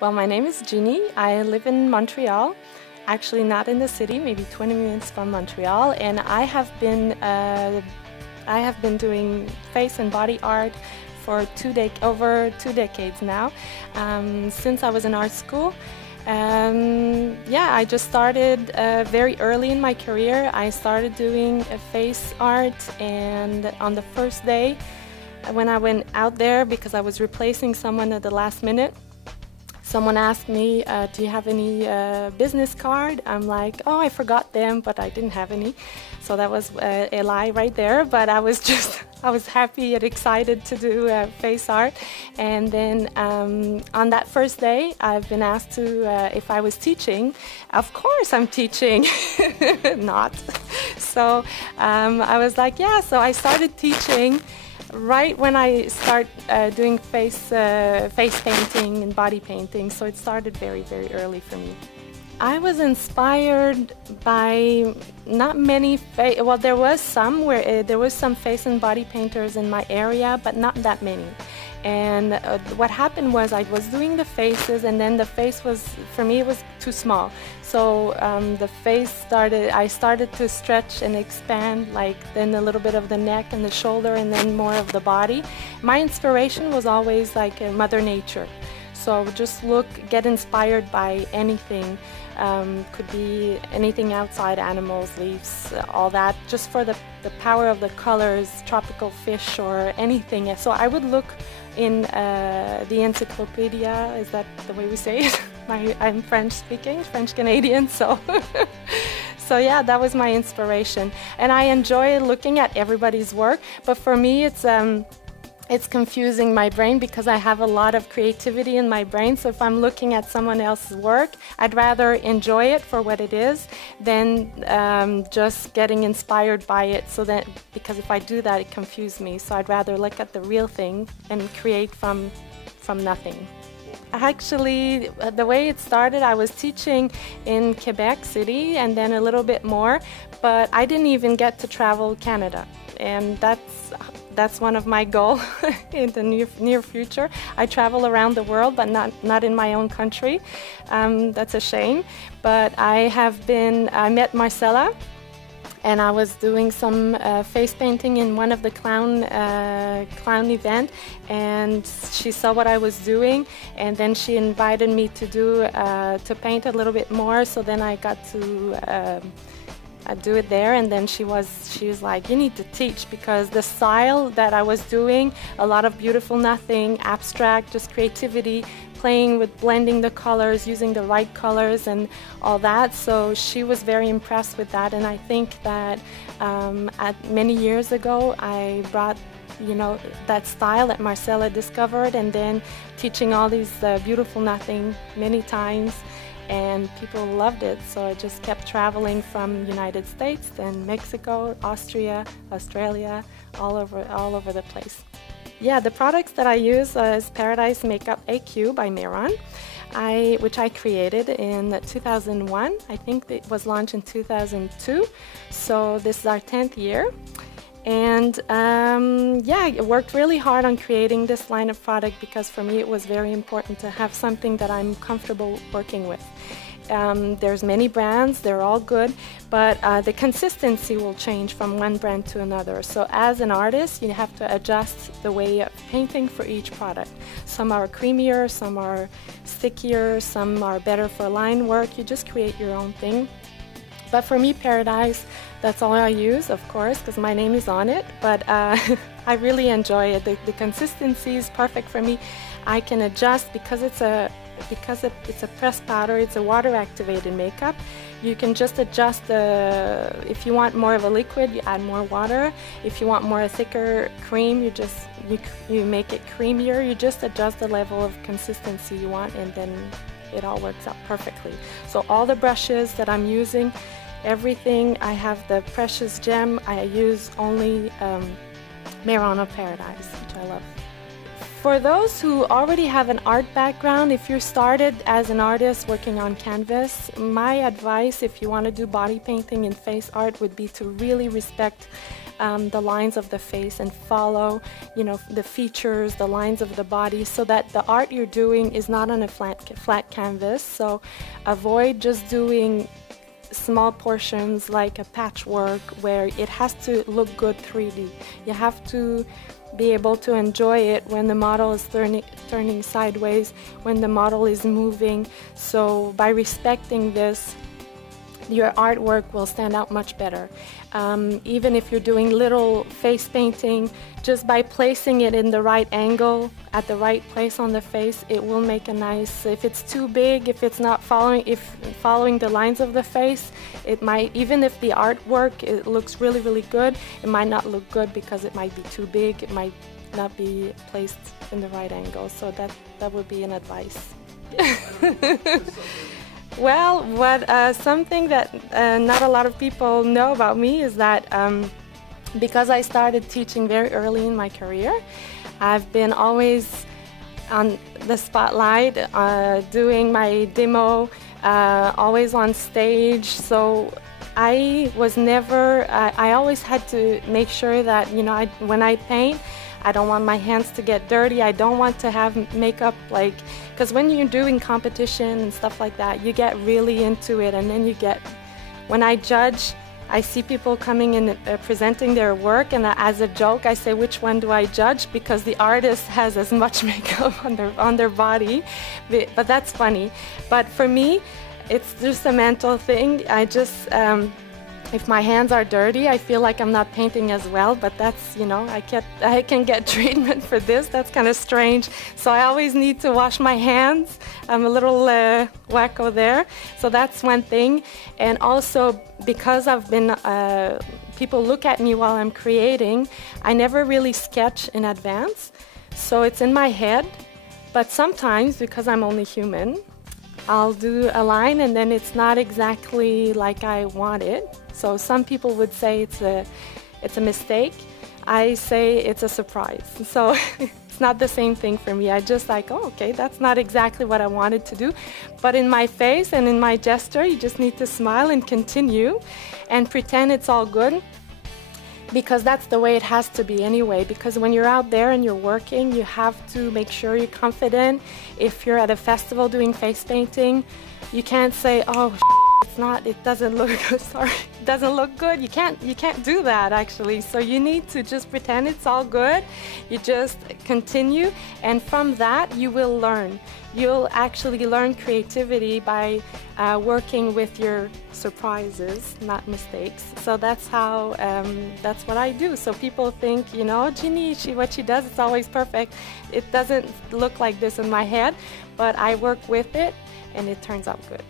Well, my name is Jinny. I live in Montreal, actually not in the city, maybe 20 minutes from Montreal, and I have been doing face and body art for over 2 decades now, since I was in art school. Yeah, I just started very early in my career. I started doing face art, and on the first day when I went out there, because I was replacing someone at the last minute, someone asked me, do you have any business card? I'm like, oh, I forgot them, but I didn't have any. So that was a lie right there, but I was happy and excited to do face art. And then on that first day, I've been asked to, if I was teaching. Of course I'm teaching, not. So I was like, yeah, so I started teaching right when I start doing face painting and body painting, so it started very, very early for me. I was inspired by not many well, there was some where there was some face and body painters in my area, but not that many. And what happened was I was doing the faces, and then the face was, for me, it was too small. So the face I started to stretch and expand, like then a little bit of the neck and the shoulder, and then more of the body. My inspiration was always like Mother Nature. So just get inspired by anything. Could be anything outside, animals, leaves, all that, just for the power of the colors, tropical fish or anything. So I would look in the encyclopedia, is that the way we say it? I'm French speaking, French Canadian, so so yeah, that was my inspiration. And I enjoy looking at everybody's work, but for me it's confusing my brain because I have a lot of creativity in my brain. So if I'm looking at someone else's work, I'd rather enjoy it for what it is than just getting inspired by it. So that, because if I do that, it confuses me. So I'd rather look at the real thing and create from nothing. Actually, the way it started, I was teaching in Quebec City and then a little bit more, but I didn't even get to travel Canada. And that's one of my goals in the near future. I travel around the world, but not in my own country. That's a shame. But I met Marcela, and I was doing some face painting in one of the clown event, and she saw what I was doing, and then she invited me to paint a little bit more. So then I got to do it there, and then she was like, you need to teach, because the style that I was doing, a lot of beautiful nothing, abstract, just creativity, playing with blending the colors, using the right colors and all that. So she was very impressed with that, and I think that many years ago I brought that style that Marcela discovered, and then teaching all these beautiful nothing many times, and people loved it. So I just kept traveling from United States, then Mexico, Austria, Australia, all over the place. Yeah, the products that I use is Paradise Makeup AQ by Meron, which I created in 2001. I think it was launched in 2002, so this is our 10th year. And yeah, I worked really hard on creating this line of product because for me it was very important to have something that I'm comfortable working with. There's many brands, they're all good, but the consistency will change from one brand to another. So as an artist, you have to adjust the way of painting for each product. Some are creamier, some are stickier, some are better for line work. You just create your own thing. But for me, Paradise, that's all I use, of course, because my name is on it, but I really enjoy it. The consistency is perfect for me. I can adjust because it's a pressed powder, it's a water-activated makeup. You can just adjust if you want more of a liquid, you add more water. If you want more thicker cream, you make it creamier. You just adjust the level of consistency you want, and then it all works out perfectly. So all the brushes that I'm using, everything, I have the precious gem. I use only Meron of Paradise, which I love. For those who already have an art background, if you started as an artist working on canvas, my advice if you want to do body painting and face art would be to really respect the lines of the face and follow, you know, the features, the lines of the body, so that the art you're doing is not on a flat canvas. So avoid just doing small portions like a patchwork where it has to look good 3D. You have to be able to enjoy it when the model is turning sideways, when the model is moving. So by respecting this, your artwork will stand out much better. Even if you're doing little face painting, just by placing it in the right angle, at the right place on the face, it will make a nice, if it's too big, if it's not following the lines of the face, it might, even if the artwork, it looks really, really good, it might not look good because it might be too big, it might not be placed in the right angle. So that would be an advice. Well, something that not a lot of people know about me is that because I started teaching very early in my career, I've been always on the spotlight, doing my demo, always on stage. So I was never, I always had to make sure that, you know, when I paint, I don't want my hands to get dirty. I don't want to have makeup, like, because when you're doing competition and stuff like that, you get really into it, and then you get, when I judge, I see people coming in presenting their work, and as a joke I say, which one do I judge? Because the artist has as much makeup on their body, but that's funny. But for me, it's just a mental thing. I just, if my hands are dirty, I feel like I'm not painting as well, but that's, you know, I can get treatment for this. That's kind of strange. So I always need to wash my hands. I'm a little wacko there. So that's one thing. And also, because I've been, people look at me while I'm creating, I never really sketch in advance. So it's in my head, but sometimes, because I'm only human, I'll do a line and then it's not exactly like I want it. So some people would say it's a mistake. I say it's a surprise. So it's not the same thing for me. I just like, oh, okay, that's not exactly what I wanted to do. But in my face and in my gesture, you just need to smile and continue and pretend it's all good. Because that's the way it has to be anyway. Because when you're out there and you're working, you have to make sure you're confident. If you're at a festival doing face painting, you can't say, oh, it doesn't look good, sorry, it doesn't look good. You can't do that actually. So you need to just pretend it's all good. You just continue, and from that you will learn. You'll actually learn creativity by working with your surprises, not mistakes. So that's how, that's what I do. So people think, you know, Jinny, what she does, it's always perfect. It doesn't look like this in my head, but I work with it and it turns out good.